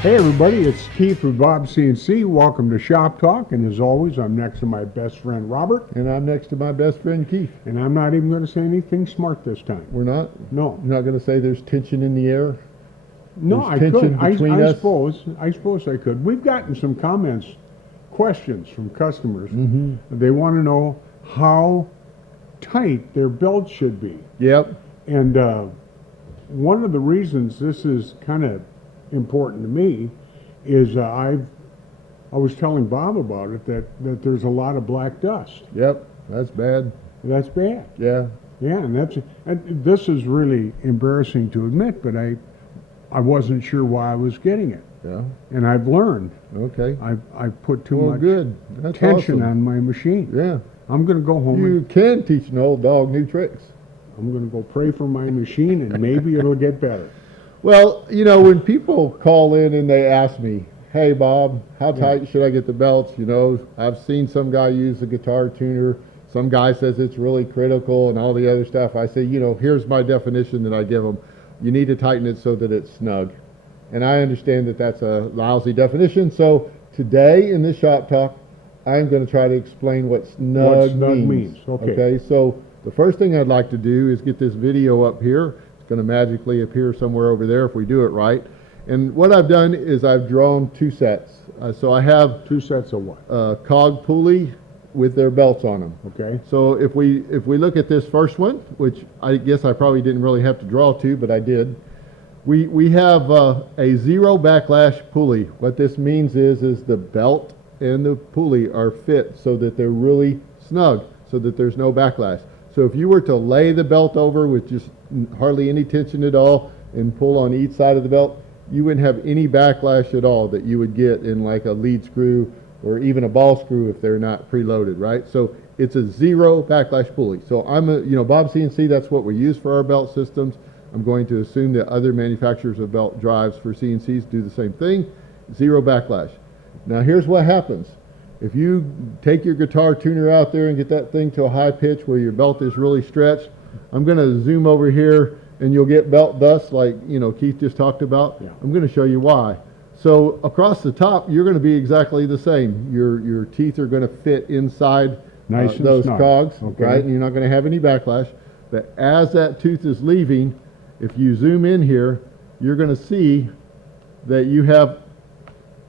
Hey everybody, it's Keith with BobsCNC. Welcome to Shop Talk, and as always, I'm next to my best friend Robert. And I'm next to my best friend Keith. And I'm not even going to say anything smart this time. We're not? No. You're not going to say there's tension in the air? No, I There's tension could. between I us? suppose I could. We've gotten some comments, questions from customers. Mm-hmm. They want to know how tight their belt should be. Yep. And one of the reasons this is kind of important to me is I was telling Bob about it that there's a lot of black dust. Yep. That's bad. That's bad. Yeah. Yeah, and this is really embarrassing to admit, but I wasn't sure why I was getting it. Yeah. And I've learned. Okay. I've put too much good. That's tension awesome. on my machine. Yeah. I'm going to go home. You can teach an old dog new tricks. I'm going to go pray for my machine, and maybe it'll get better. Well, you know, when people call in and they ask me, hey, Bob, how tight should I get the belts? You know, I've seen some guy use a guitar tuner. Some guy says it's really critical and all the other stuff. I say, you know, here's my definition that I give them. You need to tighten it so that it's snug. And I understand that that's a lousy definition. So today in this Shop Talk, I'm going to try to explain what snug means. Okay, so the first thing I'd like to do is get this video up here. Going to magically appear somewhere over there if we do it right. And what I've done is I've drawn two sets. So I have two sets of what? A cog pulley with their belts on them. Okay. So if we look at this first one, which I guess I probably didn't really have to draw to, but I did. We have a zero backlash pulley. What this means is the belt and the pulley are fit so that they're really snug, so that there's no backlash. So if you were to lay the belt over with just hardly any tension at all and pull on each side of the belt, you wouldn't have any backlash at all that you would get in like a lead screw or even a ball screw if they're not preloaded, right? So it's a zero backlash pulley. So BobsCNC, that's what we use for our belt systems. I'm going to assume that other manufacturers of belt drives for CNCs do the same thing, zero backlash. Now here's what happens. If you take your guitar tuner out there and get that thing to a high pitch where your belt is really stretched, I'm going to zoom over here and you'll get belt dust like, you know, Keith just talked about. Yeah. I'm going to show you why. So across the top, you're going to be exactly the same. Your teeth are going to fit inside those cogs, right? And you're not going to have any backlash. But as that tooth is leaving, if you zoom in here, you're going to see that you have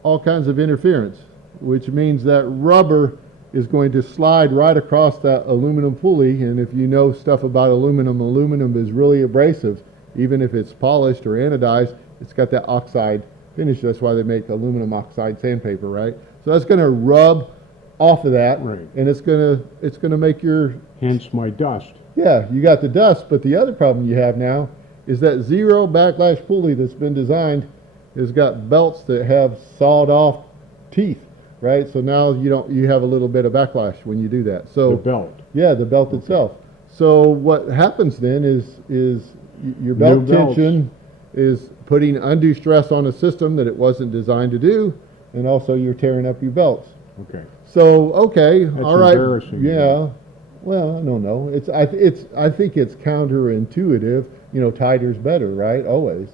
all kinds of interference, which means that rubber is going to slide right across that aluminum pulley. And if you know stuff about aluminum is really abrasive. Even if it's polished or anodized, it's got that oxide finish. That's why they make aluminum oxide sandpaper, right? So that's going to rub off of that, right, and it's going to make your... Hence my dust. Yeah, you got the dust, but the other problem you have now is that zero backlash pulley that's been designed has got belts that have sawed off teeth. Right, so now you have a little bit of backlash when you do that. So the belt. Yeah, the belt itself. So what happens then is your belt tension is putting undue stress on a system that it wasn't designed to do, and also you're tearing up your belts. Okay. So That's all right, embarrassing. yeah. Well, I don't know. I think it's counterintuitive. You know, tighter's better, right? Always.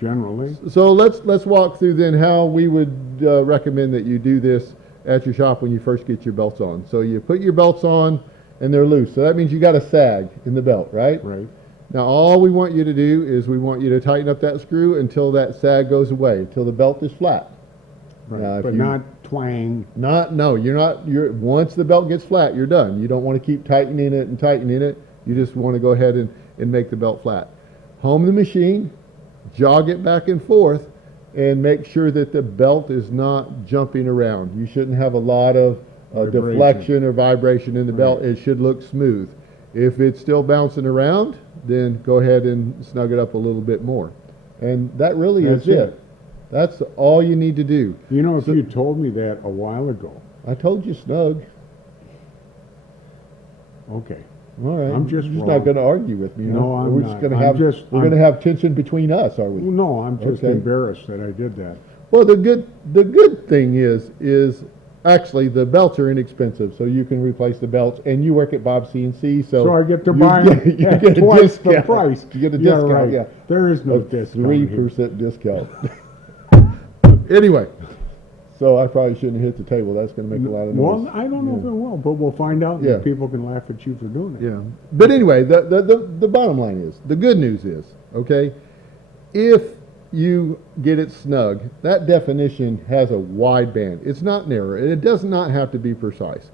Generally. So let's walk through then how we would recommend that you do this at your shop when you first get your belts on. So you put your belts on and they're loose. So that means you got a sag in the belt, right? Right. Now all we want you to do is we want you to tighten up that screw until that sag goes away, until the belt is flat. Right. Now, but not twang. Once the belt gets flat, you're done. You don't want to keep tightening it. You just want to go ahead and make the belt flat. Home the machine. Jog it back and forth and make sure that the belt is not jumping around. You shouldn't have a lot of deflection or vibration in the belt. It should look smooth. If it's still bouncing around, then go ahead and snug it up a little bit more. And that really is it. That's all you need to do. You know, if you told me that a while ago. I told you snug. Okay. All right. I'm just not going to argue with me. No, I'm we're not. We're going to have tension between us, are we? No, I'm just embarrassed that I did that. Well, the good thing is actually the belts are inexpensive, so you can replace the belts, and you work at BobsCNC, so I get to buy you get twice the price. You get a discount. Right. Yeah, there is no discount. 3% discount. Anyway, so I probably shouldn't have hit the table. That's going to make a lot of noise. Well, I don't know if it will, but we'll find out. Yeah. And people can laugh at you for doing it. Yeah. But anyway, the bottom line is, the good news is, okay, if you get it snug, that definition has a wide band. It's not narrow. It does not have to be precise.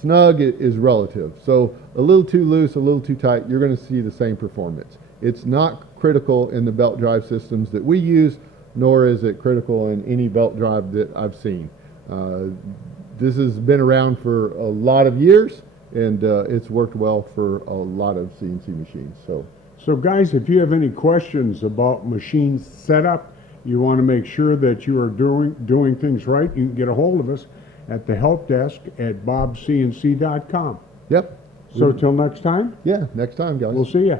Snug is relative. So a little too loose, a little too tight, you're going to see the same performance. It's not critical in the belt drive systems that we use, nor is it critical in any belt drive that I've seen. This has been around for a lot of years, and it's worked well for a lot of CNC machines. So guys, if you have any questions about machine setup, you want to make sure that you are doing things right, you can get a hold of us at the help desk at BobsCNC.com. Yep. So till next time, Yeah, next time, guys. we'll see you.